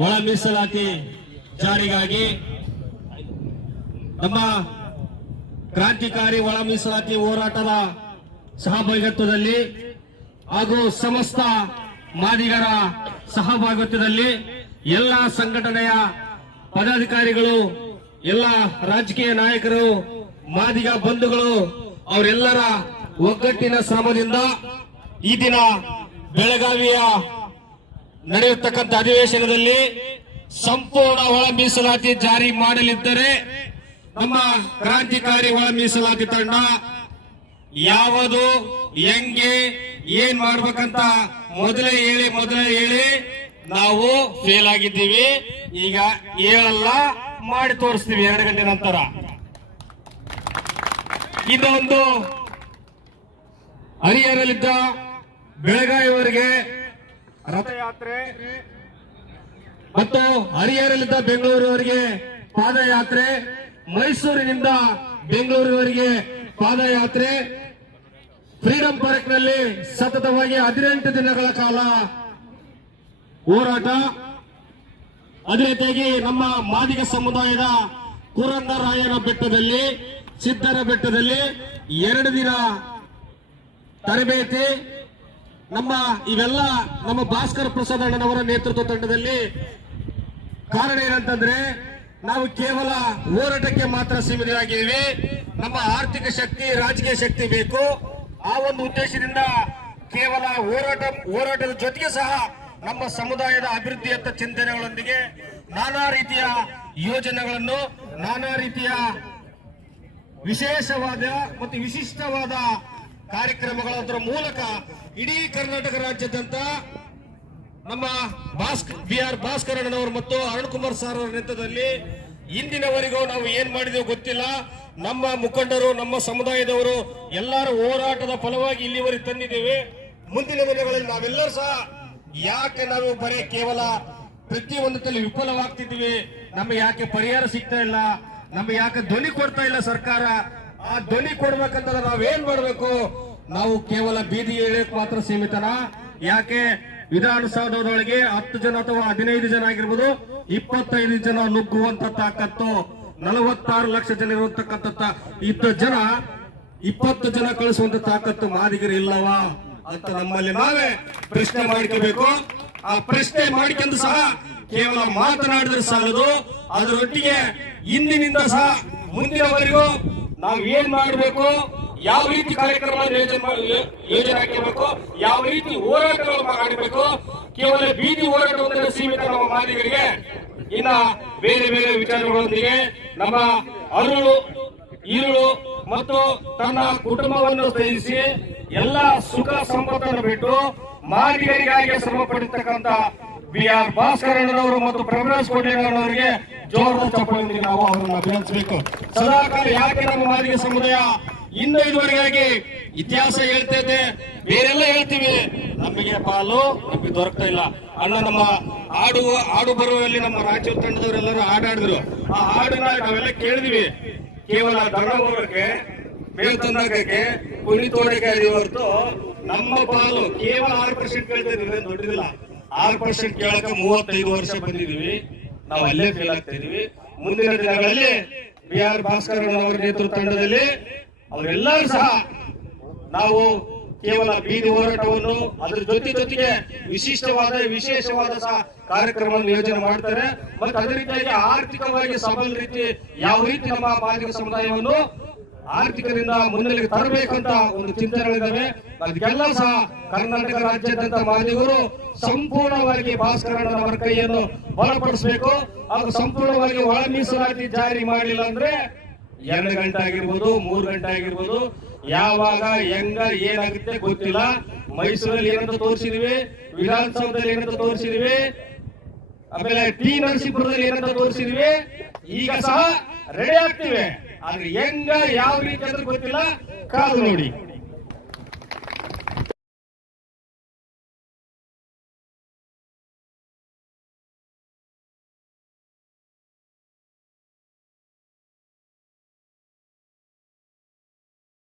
ಒಳ ಮೀಸಲಾತಿ ಜಾರಿಗಾಗಿ ನಮ್ಮ ಕ್ರಾಂತಿಕಾರಿ ಒಳ ಮೀಸಲಾತಿ ಹೋರಾಟದ ಸಹಭಾಗಿತ್ವದಲ್ಲಿ ಹಾಗೂ ಸಮಸ್ತ ಮಾದಿಗರ ಸಹಭಾಗಿತ್ವದಲ್ಲಿ ಎಲ್ಲ ಸಂಘಟನೆಯ ಪದಾಧಿಕಾರಿಗಳು, ಎಲ್ಲ ರಾಜಕೀಯ ನಾಯಕರು, ಮಾದಿಗ ಬಂಧುಗಳು, ಅವರೆಲ್ಲರ ಒಗ್ಗಟ್ಟಿನ ಶ್ರಮದಿಂದ ಈ ದಿನ ಬೆಳಗಾವಿಯ ನಡೆಯತಕ್ಕಂಥ ಅಧಿವೇಶನದಲ್ಲಿ ಸಂಪೂರ್ಣ ಒಳ ಮೀಸಲಾತಿ ಜಾರಿ ಮಾಡಲಿದ್ದರೆ ನಮ್ಮ ಕ್ರಾಂತಿಕಾರಿ ಒಳ ಮೀಸಲಾತಿ ತಂಡ ಯಾವುದು, ಹೆಂಗೆ, ಏನ್ ಮಾಡ್ಬೇಕಂತ ಮೊದಲೇ ಹೇಳಿ ಮೊದಲೇ ಹೇಳಿ ನಾವು ಫೇಲ್ ಆಗಿದ್ದೀವಿ. ಈಗ ಹೇಳಲ್ಲ, ಮಾಡಿ ತೋರಿಸ್ತೀವಿ ಎರಡು ಗಂಟೆ ನಂತರ. ಇದೊಂದು ಹರಿಹರಲ್ಲಿದ್ದ ಬೆಳಗಾವಿವರೆಗೆ ರಥಯಾತ್ರೆ. ಮತ್ತು ಹರಿಹರಲ್ಲಿದ್ದ ಬೆಂಗಳೂರಿವರೆಗೆ ಪಾದಯಾತ್ರೆ. ಮೈಸೂರಿನಿಂದ ಬೆಂಗಳೂರಿವರೆಗೆ ಪಾದಯಾತ್ರೆ. ಫ್ರೀಡಂ ಪಾರ್ಕ್ನಲ್ಲಿ ಸತತವಾಗಿ ಹದಿನೆಂಟು ದಿನಗಳ ಕಾಲ ಹೋರಾಟ. ಅದೇ ರೀತಿಯಾಗಿ ನಮ್ಮ ಮಾದಿಗ ಸಮುದಾಯದ ಕುರಂದರಾಯನ ಬೆಟ್ಟದಲ್ಲಿ ಸಿದ್ದರ ಬೆಟ್ಟದಲ್ಲಿ ಎರಡು ದಿನ ತರಬೇತಿ. ನಮ್ಮ ಇವೆಲ್ಲ ನಮ್ಮ ಭಾಸ್ಕರ್ ಪ್ರಸಾದ್ ಅಣ್ಣನವರ ನೇತೃತ್ವ ತಂಡದಲ್ಲಿ ಕಾರಣ ಏನಂತಂದ್ರೆ ನಾವು ಕೇವಲ ಹೋರಾಟಕ್ಕೆ ಮಾತ್ರ ಸೀಮಿತವಾಗಿದ್ದೀವಿ ನಮ್ಮ ಆರ್ಥಿಕ ಶಕ್ತಿ, ರಾಜಕೀಯ ಶಕ್ತಿ ಬೇಕು. ಆ ಒಂದು ಉದ್ದೇಶದಿಂದ ಕೇವಲ ಹೋರಾಟ, ಹೋರಾಟದ ಜೊತೆಗೆ ಸಹ ನಮ್ಮ ಸಮುದಾಯದ ಅಭಿವೃದ್ಧಿಯತ್ತ ಚಿಂತನೆಗಳೊಂದಿಗೆ ನಾನಾ ರೀತಿಯ ಯೋಜನೆಗಳನ್ನು, ನಾನಾ ರೀತಿಯ ವಿಶೇಷವಾದ ಮತ್ತು ವಿಶಿಷ್ಟವಾದ ಕಾರ್ಯಕ್ರಮಗಳ ಮೂಲಕ ಇಡೀ ಕರ್ನಾಟಕ ರಾಜ್ಯದಂತ ನಮ್ಮ ಭಾಸ್ಕರ್ ಬಿ ಆರ್ ಭಾಸ್ಕರಣ್ಣನವರು ಮತ್ತು ಅರುಣ್ ಕುಮಾರ್ ಸರ್ ಅವರ ನೆತ್ತದಲ್ಲಿ ಇಂದಿನವರೆಗೂ ನಾವು ಏನ್ ಮಾಡಿದೆವು ಗೊತ್ತಿಲ್ಲ. ನಮ್ಮ ಮುಖಂಡರು, ನಮ್ಮ ಸಮುದಾಯದವರು ಎಲ್ಲರ ಹೋರಾಟದ ಫಲವಾಗಿ ಇಲ್ಲಿವರೆಗೆ ತಂದಿದ್ದೇವೆ. ಮುಂದಿನ ದಿನಗಳಲ್ಲಿ ನಾವೆಲ್ಲರೂ ಸಹ ಯಾಕೆ ನಾವು ಬರೀ ಕೇವಲ ಪ್ರತಿಯೊಂದರಲ್ಲಿ ವಿಫಲವಾಗ್ತಿದ್ದೀವಿ? ನಮಗೆ ಯಾಕೆ ಪರಿಹಾರ ಸಿಗ್ತಾ ಇಲ್ಲ? ನಮಗೆ ಯಾಕೆ ಧ್ವನಿ ಕೊಡ್ತಾ ಇಲ್ಲ ಸರ್ಕಾರ? ಆ ಧ್ವನಿ ಕೊಡ್ಬೇಕಂತಂದ್ರೆ ನಾವೇನ್ ಮಾಡ್ಬೇಕು? ನಾವು ಕೇವಲ ಬೀದಿ ಇಳಿಯಕ್ ಮಾತ್ರ ಸೀಮಿತನ. ಯಾಕೆ? ವಿಧಾನಸೌಧದೊಳಗೆ ಹತ್ತು ಜನ ಅಥವಾ ಹದಿನೈದು ಜನ ಆಗಿರ್ಬೋದು, ಇಪ್ಪತ್ತೈದು ಜನ ನುಗ್ಗುವಂತ ತಾಕತ್ತು, ನಲವತ್ತಾರು ಲಕ್ಷ ಜನ ಇರುವಂತಕ್ಕಂಥ ಇದ್ದ ಜನ, ಇಪ್ಪತ್ತು ಜನ ಕಳಿಸುವಂತ ತಾಕತ್ತು ಮಾದಿಗರು ಇಲ್ಲವಾ? ಅಂತ ನಮ್ಮಲ್ಲಿ ನಾವೇ ಪ್ರಶ್ನೆ ಮಾಡ್ಕೋಬೇಕು. ಆ ಪ್ರಶ್ನೆ ಮಾಡ್ಕೊಂಡು ಸಹ ಕೇವಲ ಮಾತನಾಡಿದ್ರೆ ಸಾಲದು. ಅದರೊಟ್ಟಿಗೆ, ಇಂದಿನಿಂದ ಸಹ ಮುಂದಿನವರೆಗೂ ನಾವು ಏನ್ ಮಾಡಬೇಕು? ಯಾವ ರೀತಿ ಕಾರ್ಯಕ್ರಮ ಯೋಜನೆ ಹಾಕಿರ್ಬೇಕು ಯಾವ ರೀತಿ ಹೋರಾಟಗಳು ಮಾಡಬೇಕು ಕೇವಲ ಬೀದಿ ಹೋರಾಟ ಒಂದರ ಸೀಮಿತ ನಮ್ಮ ಮಾದಿಗರಿಗೆ ಇನ್ನ ಬೇರೆ ಬೇರೆ ವಿಚಾರಗಳೊಂದಿಗೆ ನಮ್ಮ ಅರುಳು ಈರುಳು ಮತ್ತು ತನ್ನ ಕುಟುಂಬವನ್ನು ತ್ಯಜಿಸಿ ಎಲ್ಲ ಸುಖ ಸಂಪತ್ತನ್ನು ಬಿಟ್ಟು ಮಾದಿಗರಿಗಾಗಿ ಶ್ರಮ ಬಿ ಆರ್ ಭಾಸ್ಕರಣ್ಣನವರು ಮತ್ತು ಪ್ರಭುರಾಜ್ ಕೋಟೆಣ್ಣನವರಿಗೆ ಜೋರದ ಚಪ್ಪಳಿ ನಾವು ಅವರನ್ನು ಅಭಿನಂದಿಸಬೇಕು. ಸದಾಕಾಲ ಯಾಕೆ ನಮ್ಮ ಮಾದಿಗ ಸಮುದಾಯ ಇಂದ ಇದುವರೆಗಾಗಿ ಇತಿಹಾಸ ಹೇಳ್ತೈತೆ ಬೇರೆಲ್ಲ ಹೇಳ್ತೀವಿ. ನಮಗೆ ಪಾಲು, ನಮಗೆ ದೊರಕ್ತಾ ಇಲ್ಲ. ಅಣ್ಣ ನಮ್ಮ ಹಾಡು ಹಾಡು ಬರುವಲ್ಲಿ ನಮ್ಮ ರಾಜ್ಯ ತಂಡದವರೆಲ್ಲರೂ ಹಾಡಾಡಿದ್ರು. ಆ ಹಾಡನ್ನ ನಾವೆಲ್ಲ ಕೇಳಿದ್ವಿ. ಕೇವಲ ದೊಡ್ಡಕ್ಕೆ ಮೇಲ್ ತಂದಕ್ಕೆ ಕುಣಿ ತೋಡಕ್ಕೆ ಹೊರತು ನಮ್ಮ ಪಾಲು. ಕೇವಲ ಆರು ಪರ್ಸೆಂಟ್ ಕೇಳ್ತಾ ಇದ್ರೆ ದೊಡ್ಡದಿಲ್ಲ. ಆರು ಪರ್ಸೆಂಟ್ ಕೇಳಕ್ಕೆ ಮೂವತ್ತೈದು ವರ್ಷ ಬಂದಿದ್ದೀವಿ. ನಾವು ಅಲ್ಲೇ ಫೇಲ್ ಆಗ್ತಾ ಮುಂದಿನ ದಿನಗಳಲ್ಲಿ ಬಿ ಆರ್ ಭಾಸ್ಕರ್ ಅವರ ನೇತೃತ್ವ ತಂಡದಲ್ಲಿ ಅವರೆಲ್ಲರೂ ಸಹ ನಾವು ಕೇವಲ ಬೀದಿ ಹೋರಾಟವನ್ನು ಅದರ ಜೊತೆ ಜೊತೆಗೆ ವಿಶಿಷ್ಟವಾದ, ವಿಶೇಷವಾದ ಸಹ ಕಾರ್ಯಕ್ರಮವನ್ನು ಯೋಜನೆ ಮಾಡ್ತಾರೆ. ಮತ್ತೆ ಅದೇ ರೀತಿಯಾಗಿ ಆರ್ಥಿಕವಾಗಿ ಸಬಲ ರೀತಿ, ಯಾವ ರೀತಿ ನಮ್ಮ ಮಾದಿಗ ಸಮುದಾಯವನ್ನು ಆರ್ಥಿಕದಿಂದ ಮುನ್ನೆಲೆಗೆ ತರಬೇಕಂತ ಒಂದು ಚಿಂತನೆಗಳಿದ್ದಾವೆ. ಅದಕ್ಕೆಲ್ಲ ಸಹ ಕರ್ನಾಟಕ ರಾಜ್ಯಾದ್ಯಂತ ಮಾದಿಗರು ಸಂಪೂರ್ಣವಾಗಿ ಭಾಸ್ಕರಣ್ಣನವರ ಕೈಯನ್ನು ಬಲಪಡಿಸಬೇಕು. ಹಾಗೂ ಸಂಪೂರ್ಣವಾಗಿ ಒಳ ಮೀಸಲಾತಿ ಜಾರಿ ಮಾಡಿಲ್ಲ ಅಂದ್ರೆ ಎರಡು ಗಂಟೆ ಆಗಿರ್ಬೋದು, ಮೂರು ಗಂಟೆ ಆಗಿರ್ಬೋದು. ಯಾವಾಗ, ಹೆಂಗ, ಏನಾಗುತ್ತೆ ಗೊತ್ತಿಲ್ಲ. ಮೈಸೂರಲ್ಲಿ ಏನಂತ ತೋರಿಸಿದ್ವಿ, ವಿಧಾನಸೌಧದಲ್ಲಿ ಏನಂತ ತೋರಿಸಿದ್ವಿ. ಆಮೇಲೆ ಟಿ ನರಸೀಪುರದಲ್ಲಿ ಏನಂತ ತೋರಿಸಿದ್ವಿ. ಈಗ ಸಹ ರೆಡಿ ಆಗ್ತಿವೆ. ಆದ್ರೆ ಹೆಂಗ ಯಾವ ರೀತಿ ಅಂತ ಗೊತ್ತಿಲ್ಲ. ಕಾದು ನೋಡಿ.